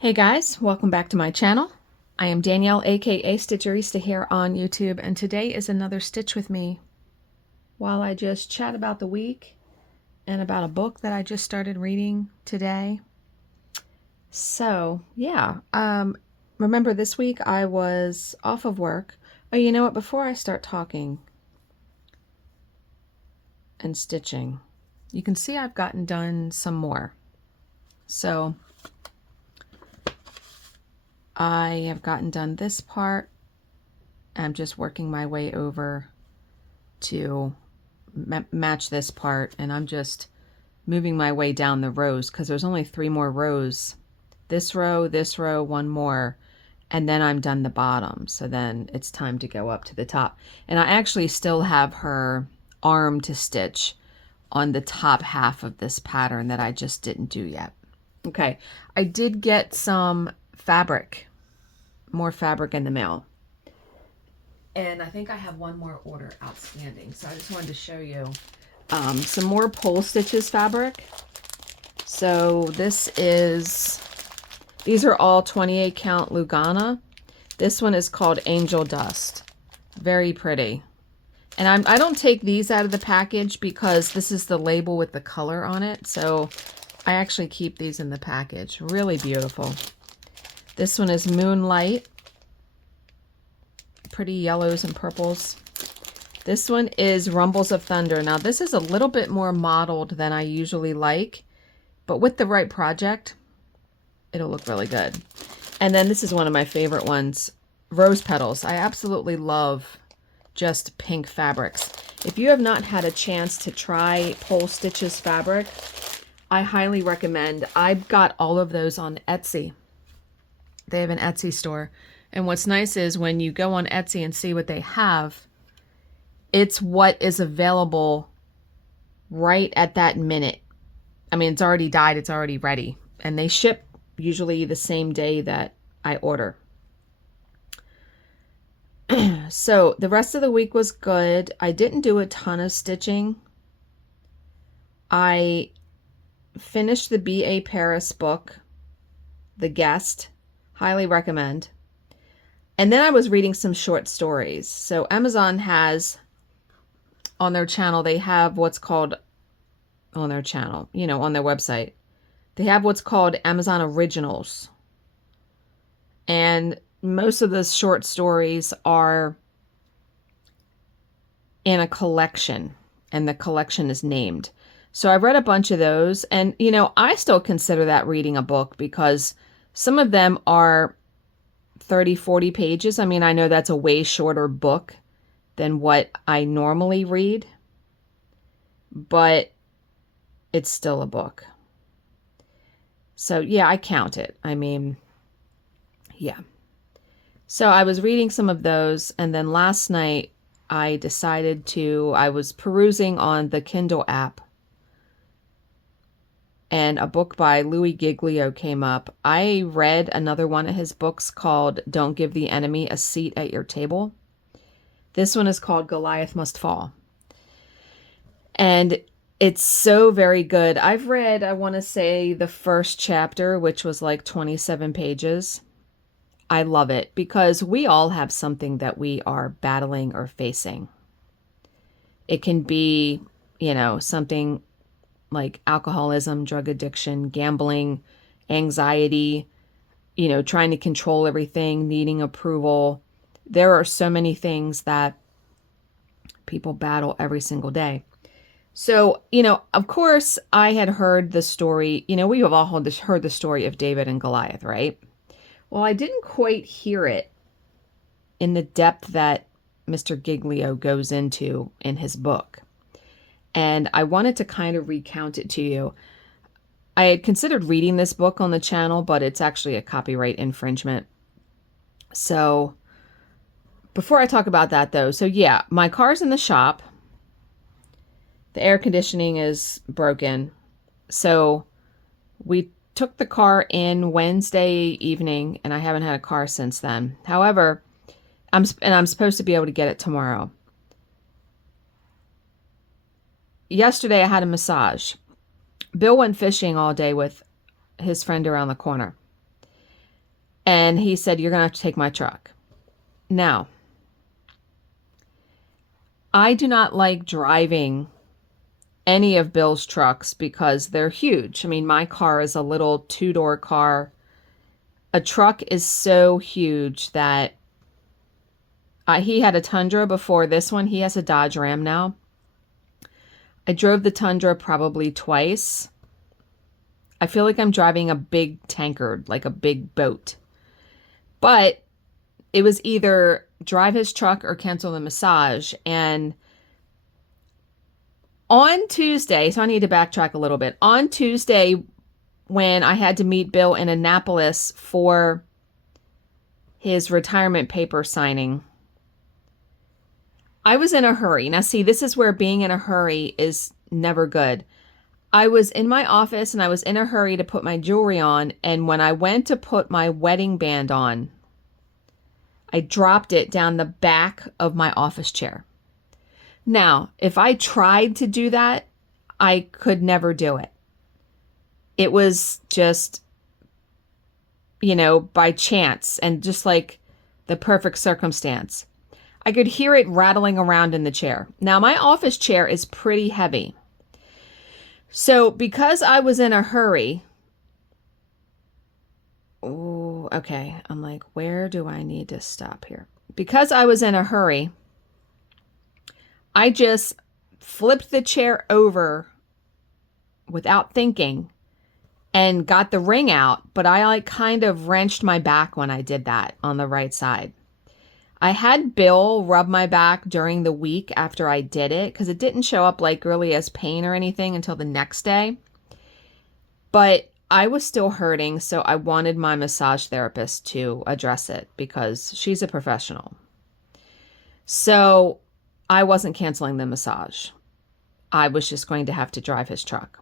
Hey guys, welcome back to my channel. I am Danielle, aka Stitcherista here on YouTube, and today is another Stitch with me while I just chat about the week and about a book that I just started reading today. So yeah, remember this week I was off of work. Oh, you know what, before I start talking and stitching, you can see I've gotten done some more. So I have gotten done this part. I'm just working my way over to match this part, and I'm just moving my way down the rows because there's only 3 more rows. This row, one more, and then I'm done the bottom. So then it's time to go up to the top. And I actually still have her arm to stitch on the top half of this pattern that I just didn't do yet. Okay, I did get some fabric, more fabric in the mail. And I think I have one more order outstanding. So I just wanted to show you some more Pole Stitches fabric. So these are all 28 count Lugana. This one is called Angel Dust. Very pretty. And I don't take these out of the package because this is the label with the color on it. So I actually keep these in the package. Really beautiful. This one is Moonlight. Pretty yellows and purples. This one is Rumbles of Thunder. Now this is a little bit more mottled than I usually like, but with the right project, it'll look really good. And then this is one of my favorite ones, Rose Petals. I absolutely love just pink fabrics. If you have not had a chance to try Pole Stitches fabric, I highly recommend. I've got all of those on Etsy. They have an Etsy store. And what's nice is when you go on Etsy and see what they have, it's what is available right at that minute. I mean, it's already dyed, it's already ready. And they ship usually the same day that I order. So the rest of the week was good. I didn't do a ton of stitching. I finished the B.A. Paris book, The Guest. Highly recommend. And then I was reading some short stories. So Amazon has, on their channel, they have what's called, on their channel, you know, on their website, they have what's called Amazon Originals. And most of the short stories are in a collection, and the collection is named. So I read a bunch of those, and, you know, I still consider that reading a book because some of them are 30, 40 pages. I mean, I know that's a way shorter book than what I normally read, but it's still a book. So yeah, I count it. I mean, yeah. So I was reading some of those, and then last night I was perusing on the Kindle app, and a book by Louis Giglio came up. I read another one of his books called Don't Give the Enemy a Seat at Your Table. This one is called Goliath Must Fall. And it's so very good. I've read, I want to say, the first chapter, which was like 27 pages. I love it because we all have something that we are battling or facing. It can be, you know, something like alcoholism, drug addiction, gambling, anxiety, you know, trying to control everything, needing approval. There are so many things that people battle every single day. So, you know, of course, I had heard the story, you know, we have all heard the story of David and Goliath, right? Well, I didn't quite hear it in the depth that Mr. Giglio goes into in his book. And I wanted to kind of recount it to you. I had considered reading this book on the channel, but it's actually a copyright infringement. So before I talk about that though, so yeah, my car's in the shop. The air conditioning is broken. So we took the car in Wednesday evening, and I haven't had a car since then. However, I'm supposed to be able to get it tomorrow. Yesterday I had a massage. Bill went fishing all day with his friend around the corner. And he said, you're going to have to take my truck. Now, I do not like driving any of Bill's trucks because they're huge. I mean, my car is a little 2-door car. A truck is so huge that he had a Tundra before this one. He has a Dodge Ram now. I drove the Tundra probably twice. I feel like I'm driving a big tanker, like a big boat. But it was either drive his truck or cancel the massage. And on Tuesday, so I need to backtrack a little bit. On Tuesday, when I had to meet Bill in Annapolis for his retirement paper signing, I was in a hurry. Now, see, this is where being in a hurry is never good. I was in my office and I was in a hurry to put my jewelry on. And when I went to put my wedding band on, I dropped it down the back of my office chair. Now, if I tried to do that, I could never do it. It was just, by chance and just like the perfect circumstance. I could hear it rattling around in the chair. Now, my office chair is pretty heavy. So because I was in a hurry, okay, I'm like, where do I need to stop here? Because I was in a hurry, I just flipped the chair over without thinking and got the ring out, but I kind of wrenched my back when I did that on the right side. I had Bill rub my back during the week after I did it because it didn't show up like really as pain or anything until the next day. But I was still hurting, so I wanted my massage therapist to address it because she's a professional. So I wasn't canceling the massage. I was just going to have to drive his truck.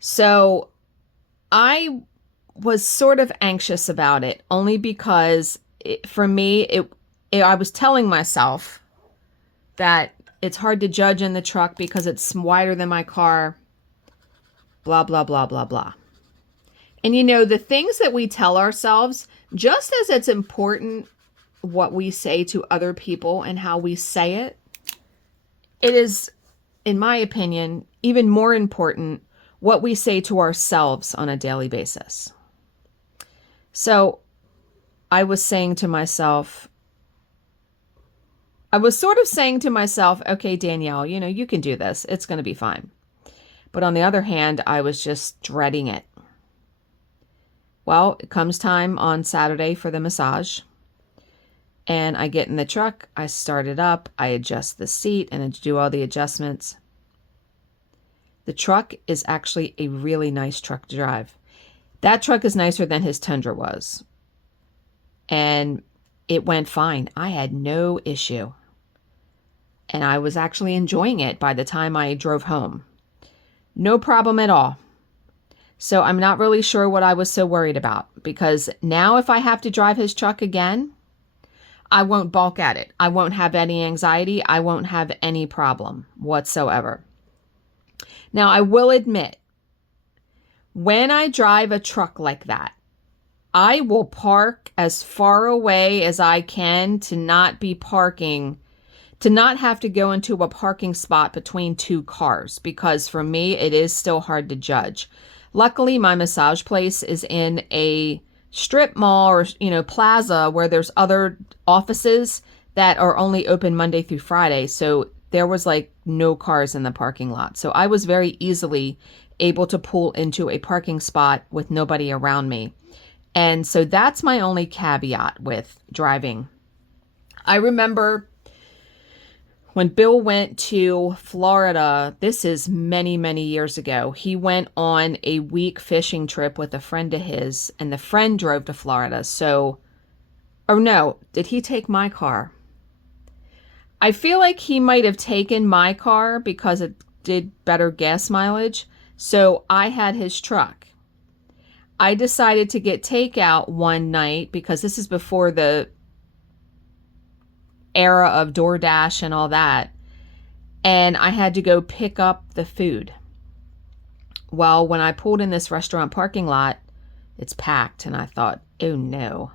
So I was sort of anxious about it only because I was telling myself that it's hard to judge in the truck because it's wider than my car, blah, blah, blah, blah, blah. And the things that we tell ourselves, just as it's important what we say to other people and how we say it, it is, in my opinion, even more important what we say to ourselves on a daily basis. So I was saying to myself, okay, Danielle, you can do this. It's going to be fine. But on the other hand, I was just dreading it. Well, it comes time on Saturday for the massage. And I get in the truck, I start it up, I adjust the seat and I do all the adjustments. The truck is actually a really nice truck to drive. That truck is nicer than his Tundra was. And it went fine. I had no issue. And I was actually enjoying it by the time I drove home. No problem at all. So I'm not really sure what I was so worried about, because now if I have to drive his truck again, I won't balk at it. I won't have any anxiety. I won't have any problem whatsoever. Now, I will admit, when I drive a truck like that, I will park as far away as I can to not have to go into a parking spot between two cars, because for me, it is still hard to judge. Luckily, my massage place is in a strip mall or, plaza where there's other offices that are only open Monday through Friday. So there was no cars in the parking lot. So I was very easily able to pull into a parking spot with nobody around me. And so that's my only caveat with driving. I remember when Bill went to Florida, this is many, many years ago, he went on a week fishing trip with a friend of his, and the friend drove to Florida. So, oh no, did he take my car? I feel like he might have taken my car because it did better gas mileage. So I had his truck. I decided to get takeout one night because this is before the era of DoorDash and all that. And I had to go pick up the food. Well, when I pulled in this restaurant parking lot, it's packed. And I thought, oh no.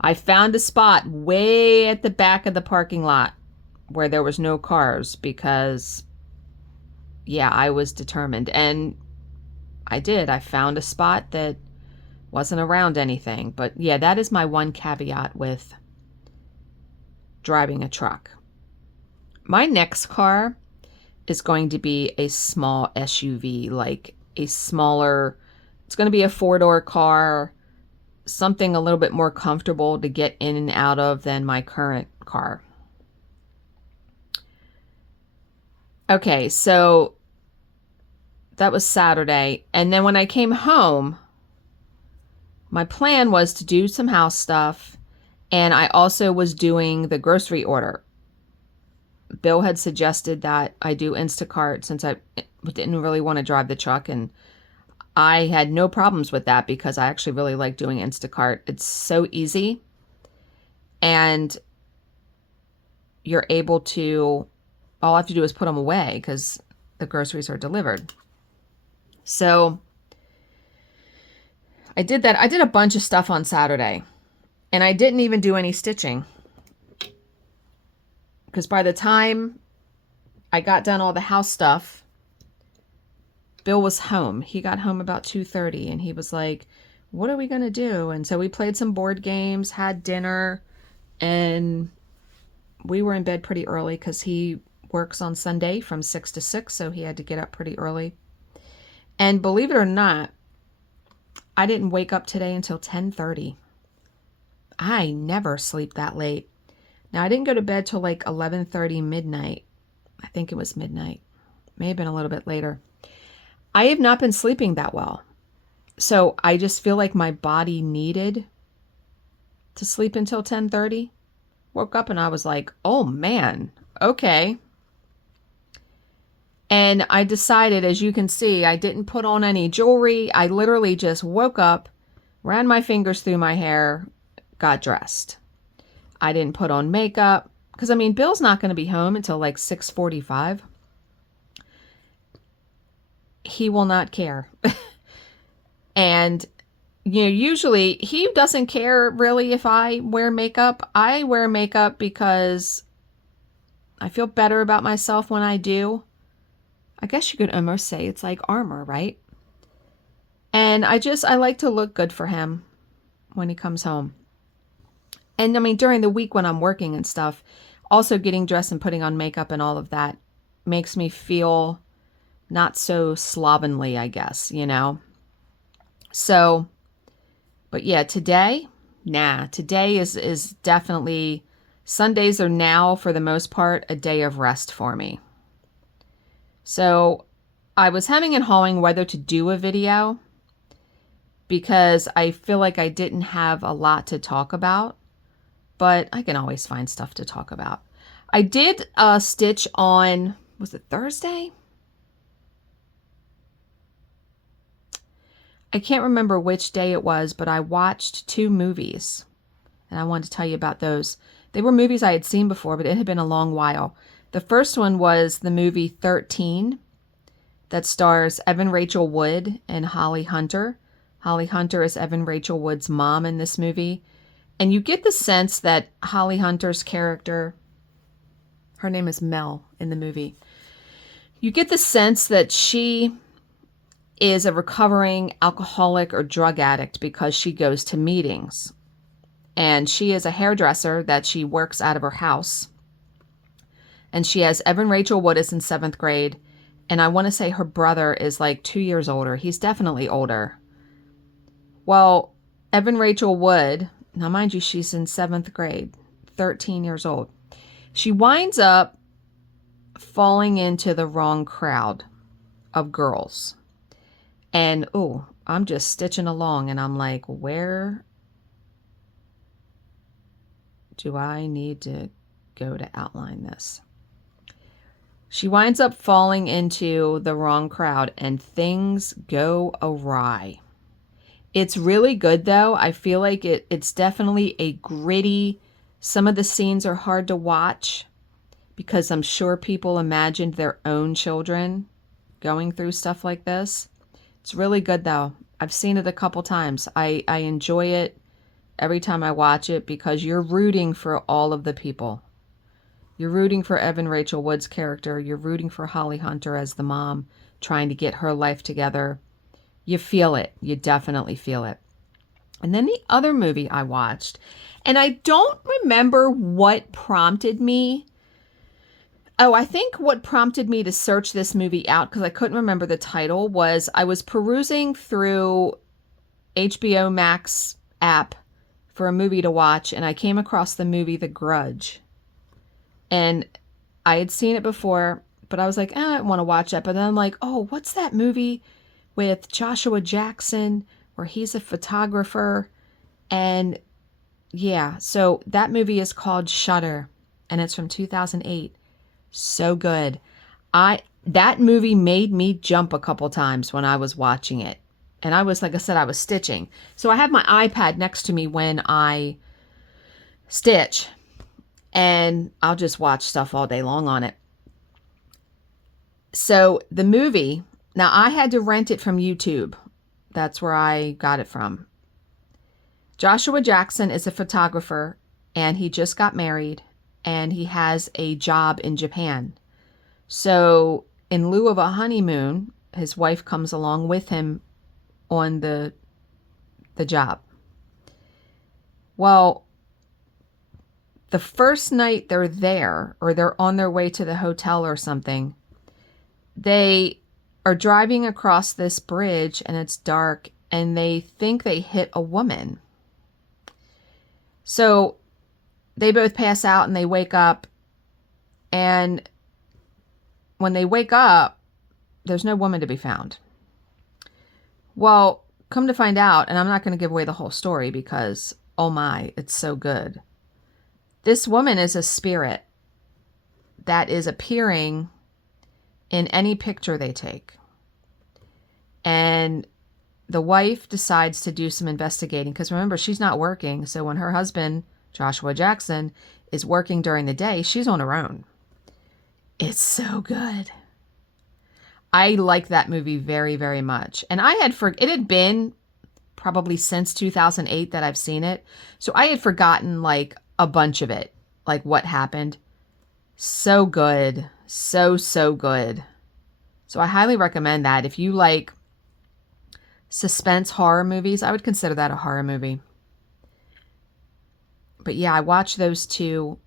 I found a spot way at the back of the parking lot where there was no cars because, yeah, I was determined. And I did. I found a spot that wasn't around anything. But yeah, that is my one caveat with driving a truck. My next car is going to be a small SUV, like a smaller, it's going to be a 4-door car, something a little bit more comfortable to get in and out of than my current car. Okay, so that was Saturday. And then when I came home, my plan was to do some house stuff. And I also was doing the grocery order. Bill had suggested that I do Instacart since I didn't really want to drive the truck. And I had no problems with that because I actually really like doing Instacart. It's so easy. And you're able to, all I have to do is put them away because the groceries are delivered. So I did that. I did a bunch of stuff on Saturday. And I didn't even do any stitching. Because by the time I got done all the house stuff, Bill was home. He got home about 2:30 and he was like, what are we going to do? And so we played some board games, had dinner, and we were in bed pretty early because he works on Sunday from 6 to 6, so he had to get up pretty early. And believe it or not, I didn't wake up today until 10:30. I never sleep that late. Now, I didn't go to bed till like 11:30 midnight. I think it was midnight. May have been a little bit later. I have not been sleeping that well. So I just feel like my body needed to sleep until 10:30. Woke up and I was like, oh man, okay. And I decided, as you can see, I didn't put on any jewelry. I literally just woke up, ran my fingers through my hair, got dressed. I didn't put on makeup because, I mean, Bill's not going to be home until like 6:45. He will not care. And, you know, usually he doesn't care really if I wear makeup. I wear makeup because I feel better about myself when I do. I guess you could almost say it's like armor, right? And I like to look good for him when he comes home. And I mean, during the week when I'm working and stuff, also getting dressed and putting on makeup and all of that makes me feel not so slovenly, I guess, you know? So, but yeah, today is definitely, Sundays are now, for the most part, a day of rest for me. So I was hemming and hawing whether to do a video because I feel like I didn't have a lot to talk about, but I can always find stuff to talk about. I did stitch on, was it Thursday? I can't remember which day it was, but I watched 2 movies, and I wanted to tell you about those. They were movies I had seen before, but it had been a long while. The first one was the movie 13 that stars Evan Rachel Wood and Holly Hunter. Holly Hunter is Evan Rachel Wood's mom in this movie. And you get the sense that Holly Hunter's character, her name is Mel in the movie, you get the sense that she is a recovering alcoholic or drug addict because she goes to meetings. And she is a hairdresser that she works out of her house. And she has Evan Rachel Wood is in 7th grade. And I want to say her brother is like 2 years older. He's definitely older. Well, Evan Rachel Wood, now mind you, she's in 7th grade, 13 years old. She winds up falling into the wrong crowd of girls. And, oh, I'm just stitching along and I'm like, where do I need to go to outline this? She winds up falling into the wrong crowd and things go awry. It's really good though. I feel like it's definitely a gritty, some of the scenes are hard to watch because I'm sure people imagined their own children going through stuff like this. It's really good though. I've seen it a couple times. I enjoy it every time I watch it because you're rooting for all of the people. You're rooting for Evan Rachel Wood's character. You're rooting for Holly Hunter as the mom, trying to get her life together. You feel it. You definitely feel it. And then the other movie I watched, and I don't remember what prompted me. Oh, I think what prompted me to search this movie out, because I couldn't remember the title, was I was perusing through HBO Max app for a movie to watch, and I came across the movie The Grudge. And I had seen it before, but I was like, I don't want to watch that. But then I'm like, oh, what's that movie with Joshua Jackson where he's a photographer? And yeah, so that movie is called Shutter, and it's from 2008. So good. That movie made me jump a couple times when I was watching it. And I was, like I said, I was stitching. So I have my iPad next to me when I stitch, and I'll just watch stuff all day long on it. So the movie, now I had to rent it from YouTube. That's where I got it from. Joshua Jackson is a photographer, and he just got married, and he has a job in Japan. So in lieu of a honeymoon, his wife comes along with him on the job. Well, the first night they're there, or they're on their way to the hotel or something, they are driving across this bridge and it's dark, and they think they hit a woman. So they both pass out and they wake up, and when they wake up, there's no woman to be found. Well, come to find out, and I'm not going to give away the whole story because, oh my, it's so good. This woman is a spirit that is appearing in any picture they take. And the wife decides to do some investigating because remember, she's not working. So when her husband, Joshua Jackson, is working during the day, she's on her own. It's so good. I like that movie very, very much. And it had been probably since 2008 that I've seen it. So I had forgotten like a bunch of it, like what happened. So good. So good. So I highly recommend that. If you like suspense horror movies, I would consider that a horror movie. But yeah, I watched those two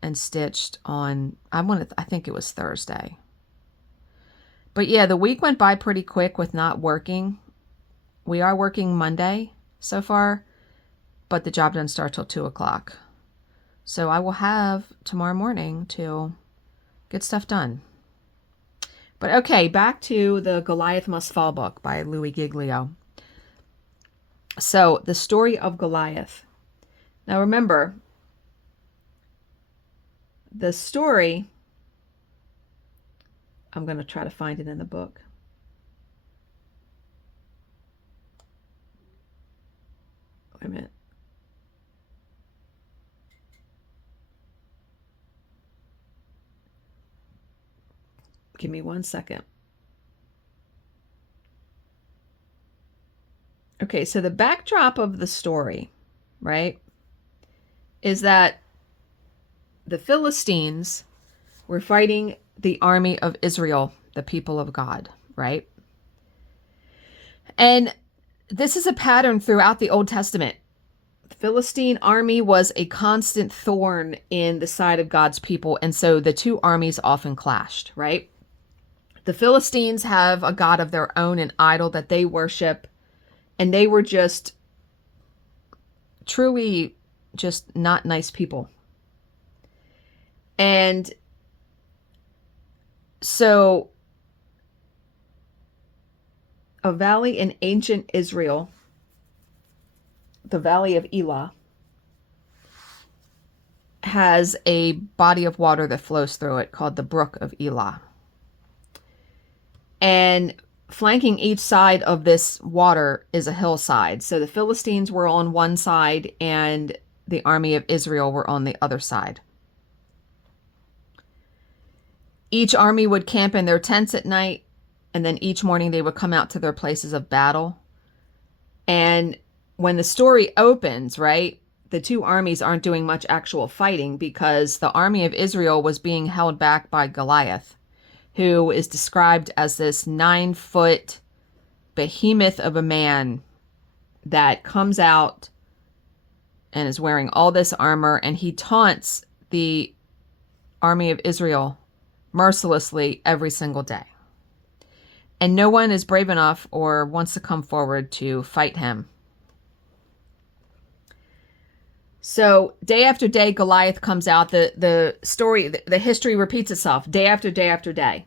and stitched on, I think it was Thursday. But yeah, the week went by pretty quick with not working. We are working Monday so far, but the job doesn't start till 2 o'clock. So I will have tomorrow morning to get stuff done. But okay, back to the Goliath Must Fall book by Louis Giglio. So the story of Goliath. Now remember, the story, I'm going to try to find it in the book. Wait a minute. Give me 1 second. Okay, so the backdrop of the story, right, is that the Philistines were fighting the army of Israel, the people of God, right? And this is a pattern throughout the Old Testament. The Philistine army was a constant thorn in the side of God's people, and so the two armies often clashed, right? The Philistines have a god of their own, an idol that they worship, and they were just truly just not nice people. And so a valley in ancient Israel, the Valley of Elah, has a body of water that flows through it called the Brook of Elah. And flanking each side of this water is a hillside. So the Philistines were on one side and the army of Israel were on the other side. Each army would camp in their tents at night, and then each morning they would come out to their places of battle. And when the story opens, right, the two armies aren't doing much actual fighting because the army of Israel was being held back by Goliath, who is described as this 9-foot behemoth of a man that comes out and is wearing all this armor, and he taunts the army of Israel mercilessly every single day. And no one is brave enough or wants to come forward to fight him. So day after day, Goliath comes out. The story, the history repeats itself day after day after day.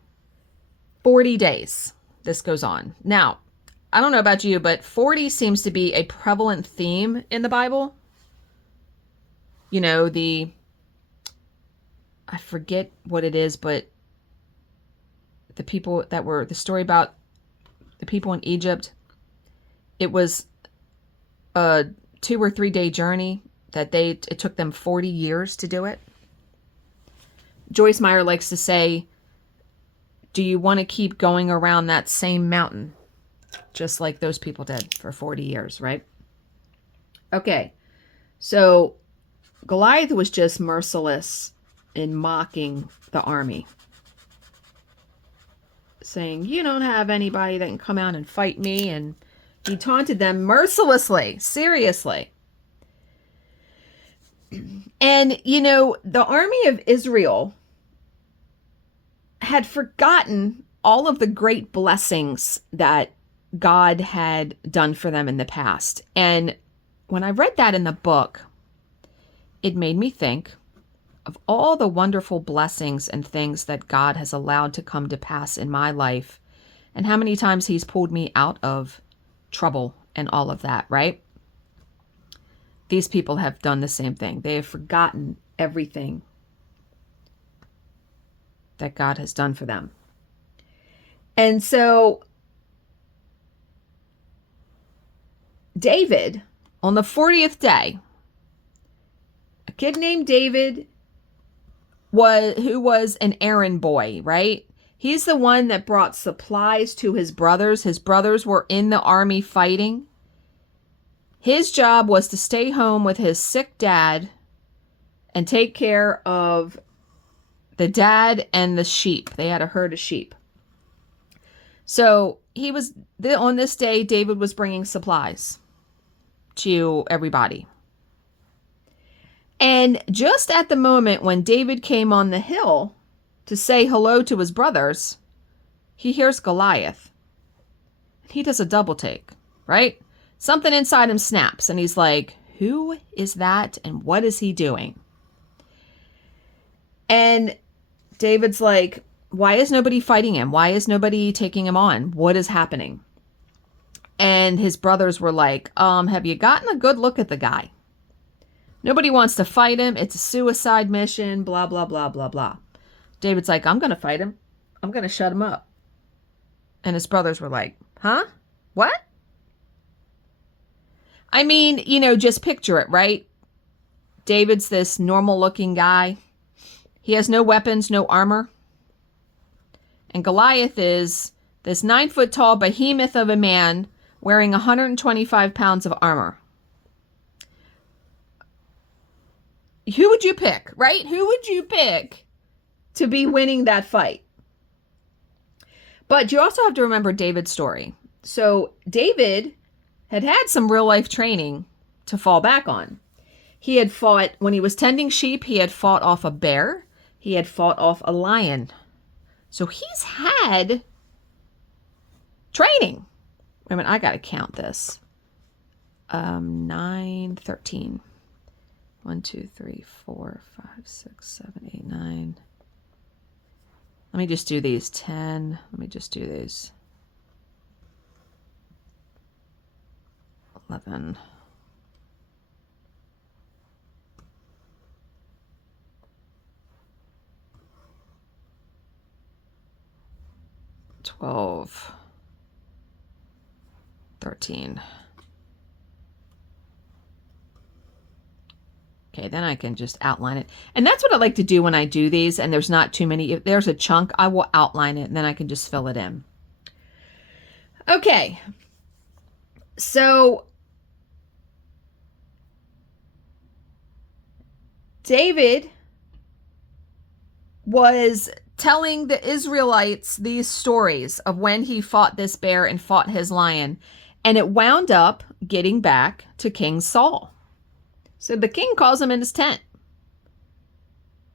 40 days this goes on. Now, I don't know about you, but 40 seems to be a prevalent theme in the Bible. You know, I forget what it is, but the people that were, the story about the people in Egypt, it was a 2 or 3 day journey that it took them 40 years to do it. Joyce Meyer likes to say, do you want to keep going around that same mountain? Just like those people did for 40 years, right? Okay, so Goliath was just merciless in mocking the army, saying, you don't have anybody that can come out and fight me. And he taunted them mercilessly, seriously. And, you know, the army of Israel had forgotten all of the great blessings that God had done for them in the past. And when I read that in the book, it made me think of all the wonderful blessings and things that God has allowed to come to pass in my life, and how many times he's pulled me out of trouble and all of that, right? These people have done the same thing. They have forgotten everything that God has done for them. And so David, on the 40th day, a kid named David who was an errand boy, right? He's the one that brought supplies to his brothers. His brothers were in the army fighting. His job was to stay home with his sick dad and take care of the dad and the sheep. They had a herd of sheep. So on this day, David was bringing supplies to everybody. And just at the moment when David came on the hill to say hello to his brothers, he hears Goliath. He does a double take, right? Something inside him snaps, and he's like, who is that and what is he doing? And David's like, why is nobody fighting him? Why is nobody taking him on? What is happening? And his brothers were like, have you gotten a good look at the guy? Nobody wants to fight him. It's a suicide mission, blah, blah, blah, blah, blah. David's like, I'm going to fight him. I'm going to shut him up. And his brothers were like, huh? What? I mean, you know, just picture it, right? David's this normal looking guy. He has no weapons, no armor. And Goliath is this 9-foot tall behemoth of a man wearing 125 pounds of armor. Who would you pick, right? Who would you pick to be winning that fight? But you also have to remember David's story. So David had some real life training to fall back on. He had fought, when he was tending sheep, he had fought off a bear. He had fought off a lion. So he's had training. Wait a minute, I got to count this. 9, 13. 1, 2, 3, 4, 5, 6, 7, 8, 9. Let me just do these. 10. Let me just do these. 11. 12. 13. Okay, then I can just outline it. And that's what I like to do when I do these, and there's not too many. If there's a chunk, I will outline it, and then I can just fill it in. Okay. So David was telling the Israelites these stories of when he fought this bear and fought his lion. And it wound up getting back to King Saul. So the king calls him in his tent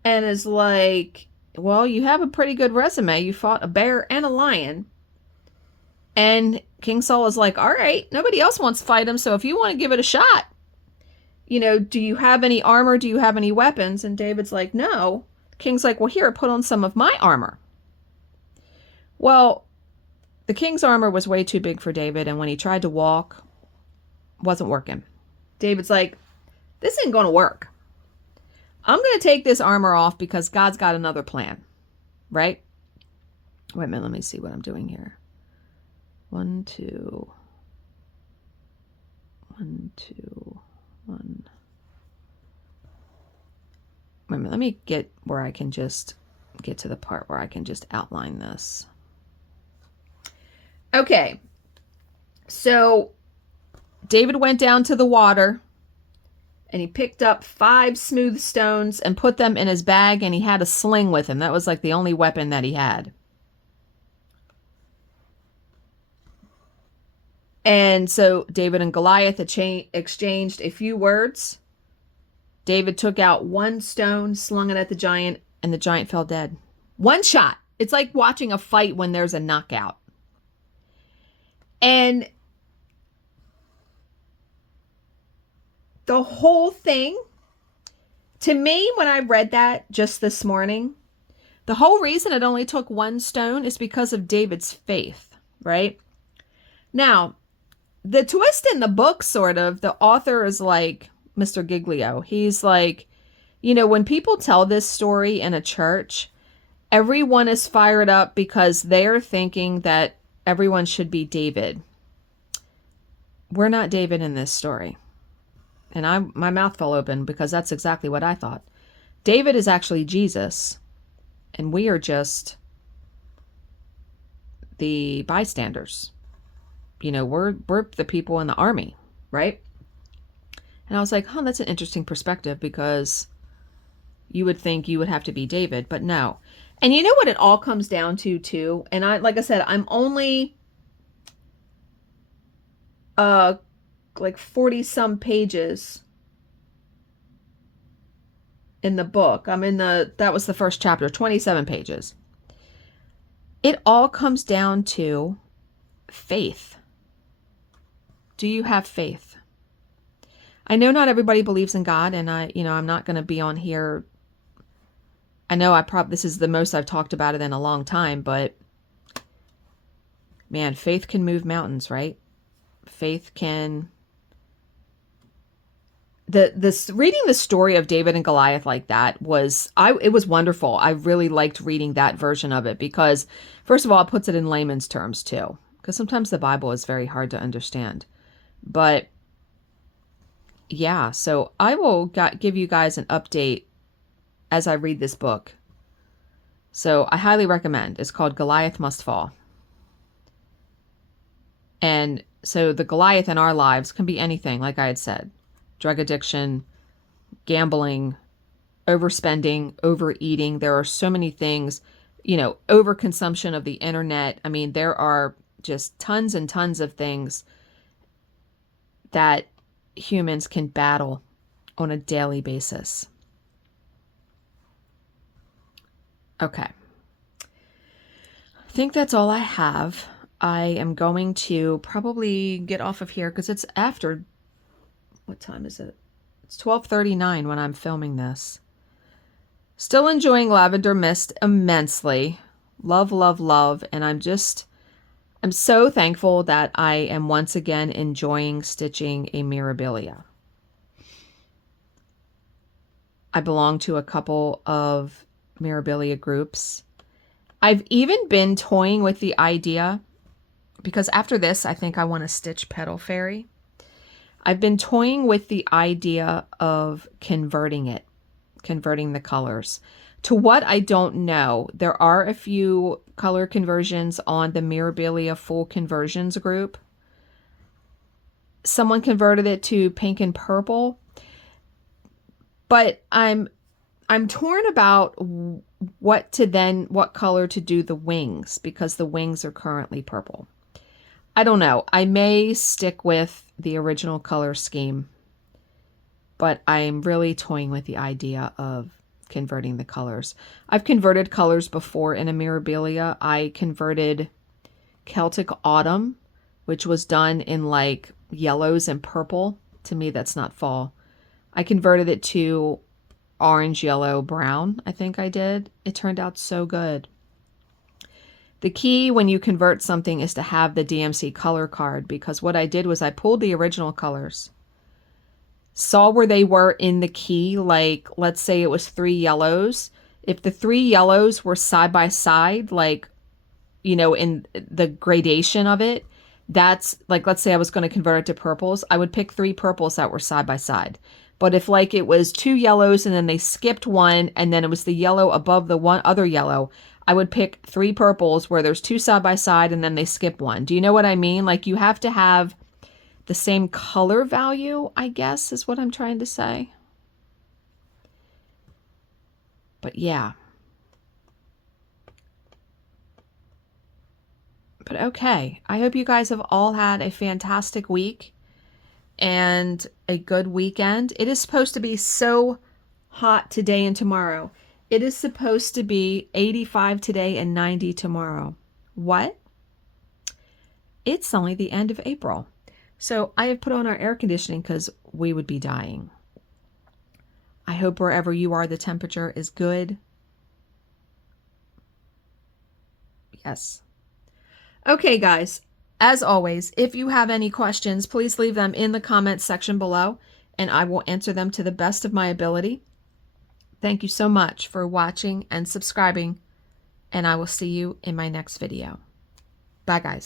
and is like, well, you have a pretty good resume. You fought a bear and a lion. And King Saul is like, all right, nobody else wants to fight him. So if you want to give it a shot, do you have any armor? Do you have any weapons? And David's like, no. The king's like, well, here, put on some of my armor. Well, the king's armor was way too big for David. And when he tried to walk, wasn't working. David's like, this ain't going to work. I'm going to take this armor off because God's got another plan, right? Wait a minute, let me see what I'm doing here. 1, 2, 1, 2, 1. Wait a minute, let me get where I can just get to the part where I can just outline this. Okay, so David went down to the water and he picked up 5 smooth stones and put them in his bag, and he had a sling with him. That was like the only weapon that he had. And so David and Goliath exchanged a few words. David took out 1 stone, slung it at the giant, and the giant fell dead. 1 shot. It's like watching a fight when there's a knockout. And the whole thing, to me, when I read that just this morning, the whole reason it only took 1 stone is because of David's faith, right? Now, the twist in the book, sort of, the author is like Mr. Giglio. He's like, when people tell this story in a church, everyone is fired up because they're thinking that everyone should be David. We're not David in this story. And my mouth fell open because that's exactly what I thought. David is actually Jesus, and we are just the bystanders. We're the people in the army, right? And I was like, that's an interesting perspective, because you would think you would have to be David, but no. And you know what it all comes down to, too? And like I said, I'm only like 40 some pages in the book. That was the first chapter, 27 pages. It all comes down to faith. Do you have faith? I know not everybody believes in God, and I'm not going to be on here. I know this is the most I've talked about it in a long time, but man, faith can move mountains, right? Faith can. Reading the story of David and Goliath like that it was wonderful. I really liked reading that version of it because, first of all, it puts it in layman's terms too, because sometimes the Bible is very hard to understand. But yeah, so I will give you guys an update as I read this book. So I highly recommend. It's called Goliath Must Fall. And so the Goliath in our lives can be anything, like I had said. Drug addiction, gambling, overspending, overeating. There are so many things, overconsumption of the internet. I mean, there are just tons and tons of things that humans can battle on a daily basis. Okay. I think that's all I have. I am going to probably get off of here because it's after, what time is it? It's 12:39 when I'm filming this. Still enjoying Lavender Mist immensely. Love, love, love. And I'm so thankful that I am once again enjoying stitching a Mirabilia. I belong to a couple of Mirabilia groups. I've even been toying with the idea, because after this, I think I want to stitch Petal Fairy. I've been toying with the idea of converting the colors. To what, I don't know. There are a few color conversions on the Mirabilia Full Conversions group. someone converted it to pink and purple, but I'm torn about what color to do the wings, because the wings are currently purple. I don't know. I may stick with the original color scheme, but I'm really toying with the idea of converting the colors. I've converted colors before in a Mirabilia. I converted Celtic Autumn, which was done in like yellows and purple. To me, that's not fall. I converted it to orange, yellow, brown, I think I did. It turned out so good. The key when you convert something is to have the DMC color card, because what I did was I pulled the original colors, saw where they were in the key, like let's say it was 3 yellows. If the 3 yellows were side by side, like, you know, in the gradation of it, that's like, let's say I was going to convert it to purples, I would pick 3 purples that were side by side. But if like it was 2 yellows and then they skipped one and then it was the yellow above the one other yellow, I would pick 3 purples where there's 2 side by side and then they skip one. Do you know what I mean? Like, you have to have the same color value, I guess, is what I'm trying to say. But yeah. But okay, I hope you guys have all had a fantastic week and a good weekend. It is supposed to be so hot today and tomorrow. It is supposed to be 85 today and 90 tomorrow. What? It's only the end of April. So I have put on our air conditioning because we would be dying. I hope wherever you are, the temperature is good. Yes. Okay, guys. As always, if you have any questions, please leave them in the comments section below, and I will answer them to the best of my ability. Thank you so much for watching and subscribing, and I will see you in my next video. Bye, guys.